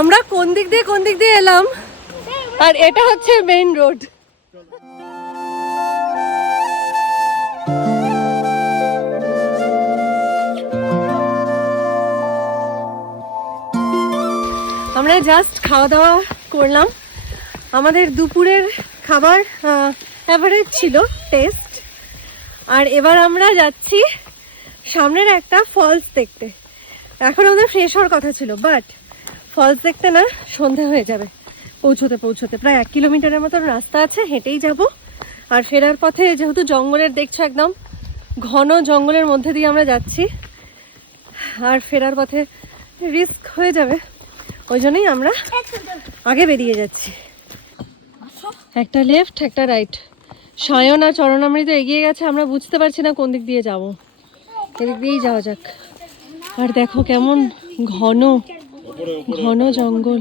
আমরা কোন দিক দিয়ে এলাম, আর এটা হচ্ছে মেইন রোড। আমরা জাস্ট খাওয়া দাওয়া করলাম। আমাদের দুপুরের খাবার এভারেজ ছিল টেস্ট। আর এবার আমরা যাচ্ছি সামনের একটা ফলস দেখতে। এখন আমাদের ফ্রেশ হওয়ার কথা ছিল, বাট ফলস দেখতে না সন্ধে হয়ে যাবে পৌঁছতে প্রায় 1 কিলোমিটারের মতন রাস্তা আছে, হেঁটেই যাব। আর ফেরার পথে যেহেতু জঙ্গলের দেখছো একদম ঘন জঙ্গলের মধ্যে দিয়ে আমরা যাচ্ছি, আর ফেরার পথে রিস্ক হয়ে যাবে, ওই জন্যই আমরা আগে বেরিয়ে যাচ্ছি। একটা লেফট একটা রাইট, সায়ন আর চরণামৃত এগিয়ে গেছে, আমরা বুঝতে পারছি না কোন দিক দিয়ে যাব। এদিক দিয়েই যাওয়া যাক। আর দেখো কেমন ঘন ঘন জঙ্গল।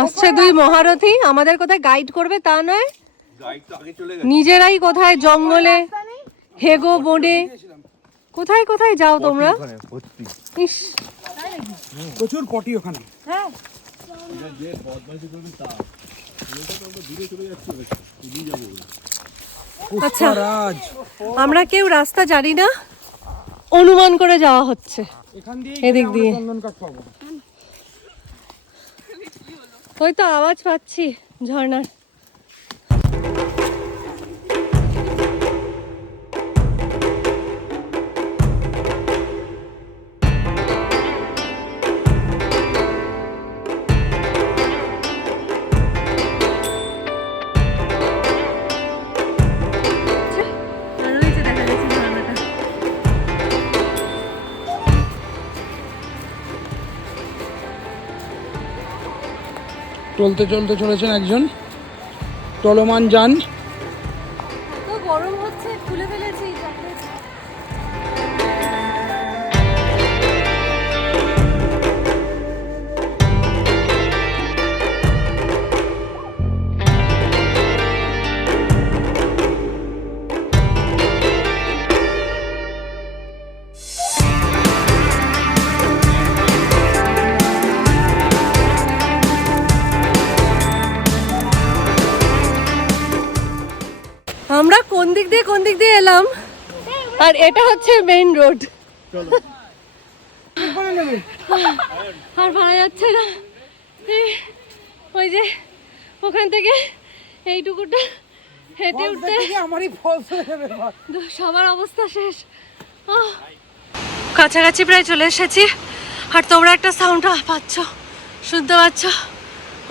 আসছে 2 মহারথী, আমাদের কোথায় গাইড করবে তা নয়, নিজেরাই কোথায় জঙ্গলে হেগো বনে কোথায় কোথায় যাও তোমরা। ইস, প্রচুর পটি ওখানে। আচ্ছা, আমরা কেউ রাস্তা জানি না, অনুমান করে যাওয়া হচ্ছে এদিক দিয়ে। ওই তো আওয়াজ পাচ্ছি ঝর্ণার। চলতে চলতে চলেছেন একজন চলমান যান। গরম হচ্ছে, খুলে ফেলেছি। আমরা কোন দিক দিয়ে এলাম, আর এটা হচ্ছে মেইন রোড। আর ভাড়া যাচ্ছে না, ওই যে ওখান থেকে এইটুকুটা হেঁটে উঠতে সবার অবস্থা শেষ। কাছাকাছি প্রায় চলে এসেছি। আর তোমরা একটা সাউন্ড পাচ্ছ, শুনতে পাচ্ছ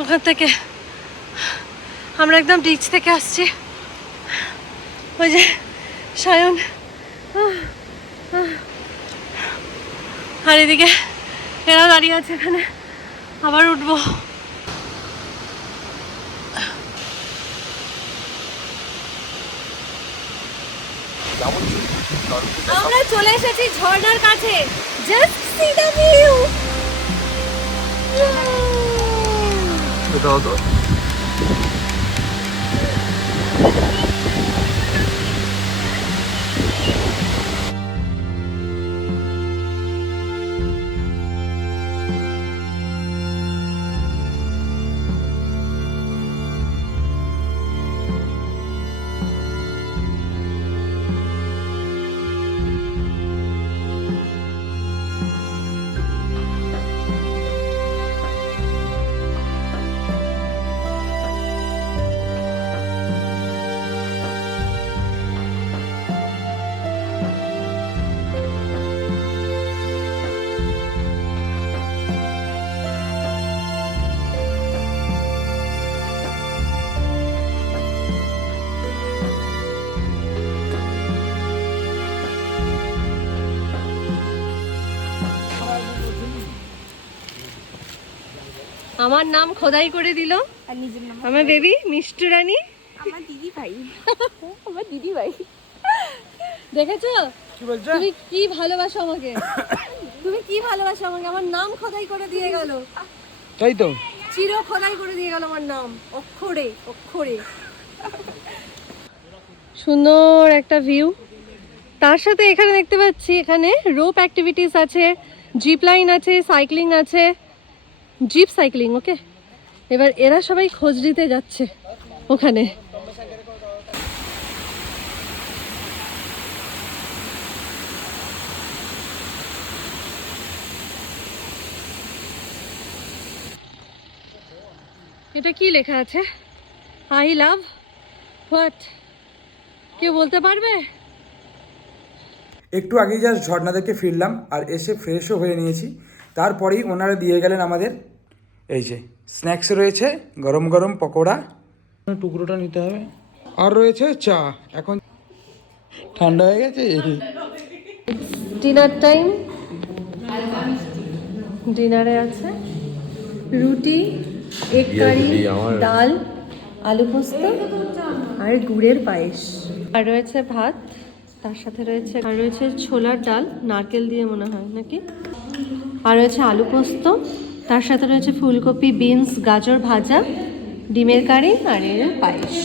ওখান থেকে। আমরা একদম ডিচ থেকে আসছি। ওই যে সায়ন, আর এদিকে এরা দাঁড়িয়ে আছে এখানে। আবার উঠবো। আমরা চলে এসেছি ঝর্ণার কাছে। Just see the view. আমার নাম খোদাই করে দিল, আমার বেবি মিষ্টি রানী, আমার দিদি ভাই। আমার দিদি ভাই দেখেছো তুমি কি ভালোবাসো আমাকে, তুমি কি ভালোবাসো আমাকে। আমার নাম খোদাই করে দিয়ে গেল, তাই তো চির খোদাই করে দিয়ে গেল আমার নাম, অক্ষরে অক্ষরে। সুন্দর একটা ভিউ, তার সাথে এখানে দেখতে পাচ্ছি এখানে রোপ অ্যাক্টিভিটিস আছে, জিপ লাইন আছে, সাইক্লিং আছে, জিপ সাইক্লিং। ওকে, এবার এরা সবাই খোঁজ দিতে যাচ্ছে ওখানে। এটা কি লেখা আছে? I love what? কেউ বলতে পারবে? একটু আগেই জাস্ট ঝর্ণা দেখে ফিরলাম আর এসে ফ্রেশও হয়ে নিয়েছি। তারপরেই ওনারা দিয়ে গেলেন আমাদের এই যে স্ন্যাক্স রয়েছে, গরম গরম পকোড়া, টুকরোটা নিতে হবে, আর রয়েছে চা। এখন ঠান্ডা হয়ে গেছে। Dinner time. ডিনারে আছে রুটি, এগ কারি, ডাল, আলু পোস্ত আর গুড়ের পায়েস। আর রয়েছে ভাত, তার সাথে রয়েছে ছোলার ডাল, নারকেল দিয়ে মনে হয় নাকি। আর রয়েছে আলু পোস্ত, তার সাথে রয়েছে ফুলকপি, বিনস, গাজর ভাজা, ডিমের কারি আর এর পায়েস।